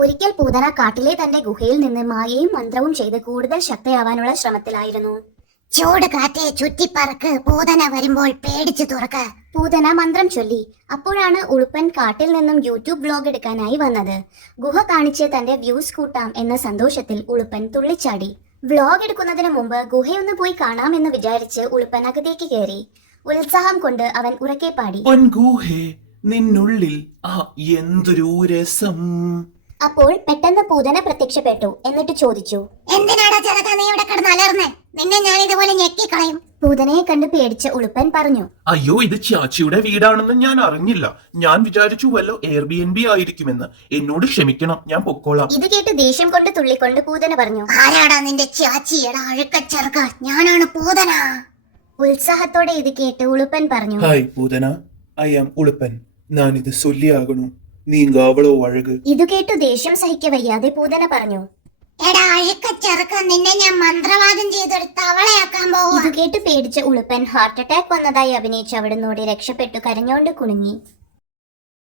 ഒരിക്കൽ പൂതന കാട്ടിലെ തന്റെ ഗുഹയിൽ നിന്ന് മായയും മന്ത്രവും ചെയ്ത് കൂടുതൽ ശക്തയാവാനുള്ള ശ്രമത്തിലായിരുന്നു. ചൂട് കാറ്റെ ചുറ്റിപ്പറക്ക്, പൂതന വരുമ്പോൾ പേടിച്ചു തുറക്ക്. പൂതന മന്ത്രം ചൊല്ലി. അപ്പോഴാണ് ഉളുപ്പൻ കാട്ടിൽ നിന്നും യൂട്യൂബ് വ്ലോഗ് എടുക്കാനായി വന്നത്. ഗുഹ കാണിച്ച് തന്റെ വ്യൂസ് കൂട്ടാം എന്ന സന്തോഷത്തിൽ ഉളുപ്പൻ തുള്ളിച്ചാടി. വ്ലോഗ് എടുക്കുന്നതിന് മുമ്പ് ഗുഹയൊന്ന് പോയി കാണാമെന്ന് വിചാരിച്ച് ഉളുപ്പൻ അകത്തേക്ക് കയറി. ഉത്സാഹം കൊണ്ട് അവൻ ഉറക്കെ പാടി, പൊൻഗുഹേ നിന്നുള്ളിൽ ആ എന്തൊരു രസം. അപ്പോൾ പെട്ടെന്ന് പൂതന പ്രത്യക്ഷപ്പെട്ടു. എന്നിട്ട് ചോദിച്ചു, എന്തിനാടാ ചെറുക്ക നീ ഇവിടെ കിടന്ന് അലർന്നേ? നിന്നെ ഞാൻ ഇതുപോലെ ഞെക്കിക്കളയും. പൂതനയെ കണ്ട് പേടിച്ച ഉളുപ്പൻ പറഞ്ഞു, അയ്യോ, ഇത് ചാച്ചിയുടെ വീടാണെന്ന് ഞാൻ അറിഞ്ഞില്ല. ഞാൻ വിചാരിച്ചു വല്ലോ Airbnb ആയിരിക്കുമെന്ന്. എന്നോട് ക്ഷമിക്കണം, ഞാൻ പൊക്കോളാം. ഇത് കേട്ട് ദേഷ്യം കൊണ്ട് തുള്ളിക്കൊണ്ട് പൂതന പറഞ്ഞു, ആരാടാ നിന്റെ ചാച്ചിയുടെ അഴുക്ക ചെറുക്ക? ഞാനാണ് പൂതന. ഉത്സാഹത്തോടെ ഇത് കേട്ട് ഉളുപ്പൻ പറഞ്ഞു, hi Poothana, I am Uluppan. ഞാൻ ഇത് ചൊല്ലിയാകണു. നീങ്ക അവളോ അഴക്. ഇത് കേട്ടു ദേഷ്യം സഹിക്ക വയ്യാതെ പൂതന പറഞ്ഞു, എടാ അഴുക്ക ചെറുക്ക, നിന്നെ ഞാൻ മന്ത്രവാദം ചെയ്തൊരു തവളയാക്കാൻ പോവാ. ഇത് കേട്ട് പേടിച്ച ഉളുപ്പൻ ഹാർട്ട് അറ്റാക്ക് വന്നതായി അഭിനയിച്ച് അവിടുന്നോടെ രക്ഷപ്പെട്ടു കരഞ്ഞോണ്ട് കുണുങ്ങി.